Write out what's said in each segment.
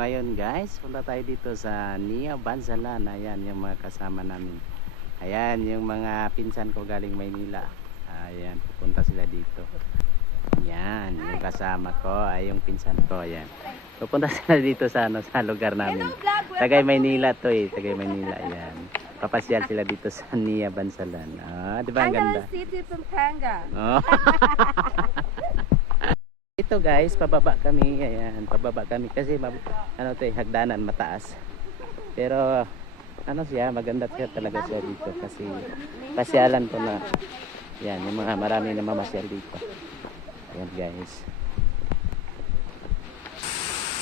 ngayon guys, punta tayo dito sa Nia Bansalan. Ayan yung mga kasama namin. Ayan yung mga pinsan ko galing Maynila. Ayan, pupunta sila dito. Ayan, yung kasama ko ay yung pinsan ko. Ayan. Pupunta sila dito sa sa lugar namin. Tagay Maynila to eh, Tagay Maynila. Ayan. Papasyal sila dito sa Nia Bansalan. Ah, di ba ang ganda? City Pampanga. Oh. Ito guys, pababa kami. Ayan, pababa kami kasi ano to, hagdanan mataas. Pero ano siya, maganda siya talaga siya dito kasi pasyalan ko na. Yan, yung mga marami na mamasyal dito. Ayan guys.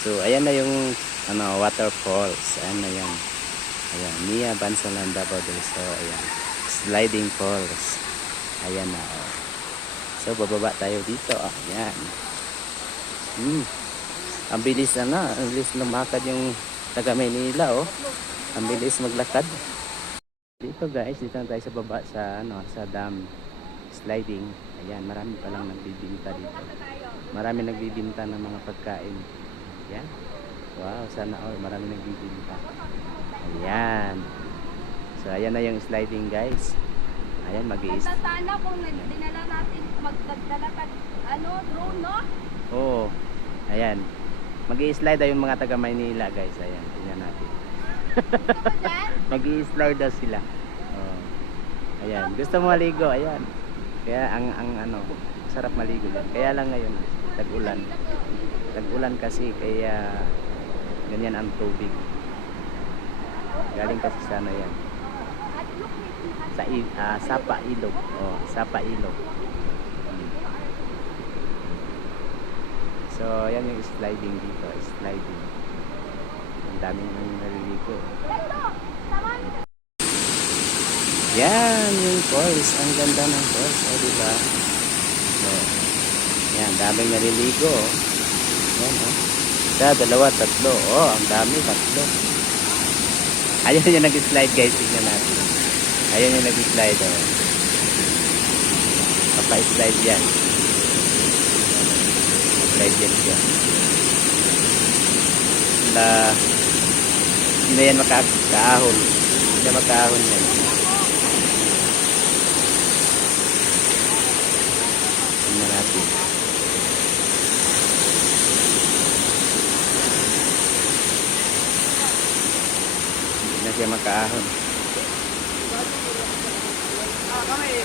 So ayan na yung ano, waterfalls. Ayan na yan. Ayan, Nia Bansalan Davao del Sur. Ayan, sliding falls. Ayan na. Oh. So bababa tayo dito. Ayan. Ang bilis na, ang bilis lumakad yung taga Maynila, oh. Ang bilis maglakad. Dito guys, dito na tayo sa baba sa ano, sa dam sliding. Ayan, marami pa lang nagbibinta dito. Marami nagbibinta ng mga pagkain. Ayan. Wow, sana all marami nagbibinta. Ayan. So ayan na yung sliding guys. Ayan, mag-iis. Sana kung dinala natin magdala ano, drone, no? Oo. Ayan. Mag-i-slide daw yung mga taga Maynila, guys. Ayan, tingnan natin. Mag-i-slide daw sila. Oh. Ayan. Gusto mo maligo? Ayan. Kaya ang ano, sarap maligo dyan. Kaya lang ngayon, tag-ulan. Tag-ulan kasi kaya ganyan ang tubig. Galing kasi sana yan. Sa Sapa Ilog. Oh, Sapa Ilog. So, yan yung sliding dito. Sliding. Ang daming naliligo. Yan, yung falls. Ang ganda ng falls. O, diba? So, yan, daming naliligo. Yan, o. Isa, dalawa, tatlo. O, ang dami, tatlo. Ayun yung nag-slide, guys. Tignan natin. Ayun yung nag-slide, o. Papa-slide yan. Legend siya. Hindi yan makaahon. Hindi makaahon yan. Tingnan natin. Hindi na siya makaahon.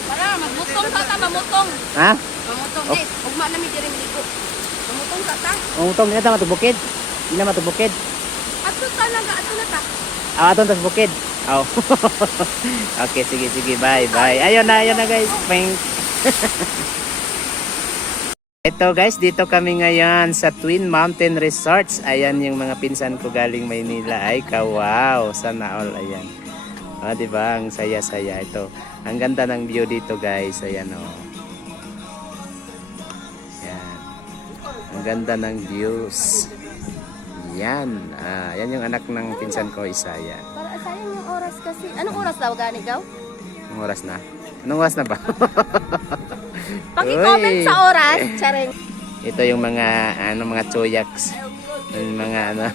Para magmutong sa mamutong. Ha? Mamutong eh. Ugma na mi diri ligo. Mamutong sa ta. Umutong nila ta matubukid. Hindi na matubukid. Ato ta na ato na ta. Aton tas bukid. Oh. Okay, sige, bye, bye. Ayun na guys. Bang. Ito guys, dito kami ngayon sa Twin Mountain Resorts. Ayan yung mga pinsan ko galing Maynila. Ay, wow, sana all. Ayan. Ah, diba? Ang saya-saya ito. Ang ganda ng view dito guys. Ayan oh. Ayan. Ang ganda ng views. Yan. Yan yung anak ng pinsan ko, isa yan. Para sayang yung oras kasi. Anong oras daw gani gaw? Anong oras na? Anong oras na ba? Paki-comment sa oras, charing. Ito yung mga mga choyaks. Yung mga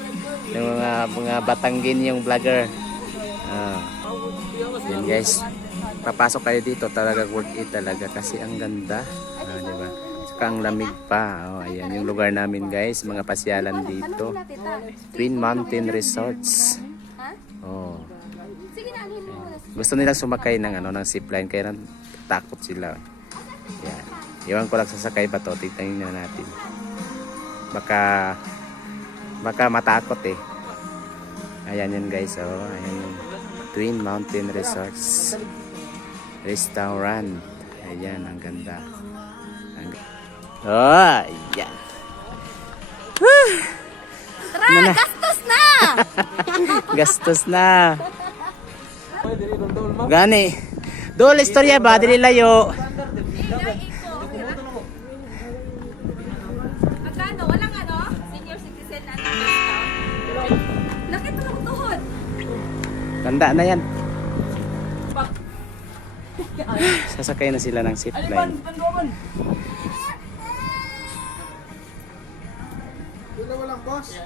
yung mga Batanggin yung vlogger. Yan guys. Papasok kayo dito, talaga worth it talaga kasi ang ganda. Di ba? Saka ang lamig pa. Oh, ayan yung lugar namin guys, mga pasyalan dito. Twin Mountain Resorts. Oh. Gusto nilang sumakay ng ng zipline kaya takot sila. Yan. Iwan ko lang sasakay ba to, tingnan natin. Baka matakot eh. Ayan yan guys, oh. Ayan yung Twin Mountain Resorts Restaurant. Ayan, ang ganda. Oh, ayan. Tara, gastos na! Gastos na. Gani. Dol, istorya ba? Dili layo. Magkano? Walang senior citizen na nakita mo tuhod. Tanda na yan. Sasakay na sila ng zipline. Wala walang boss.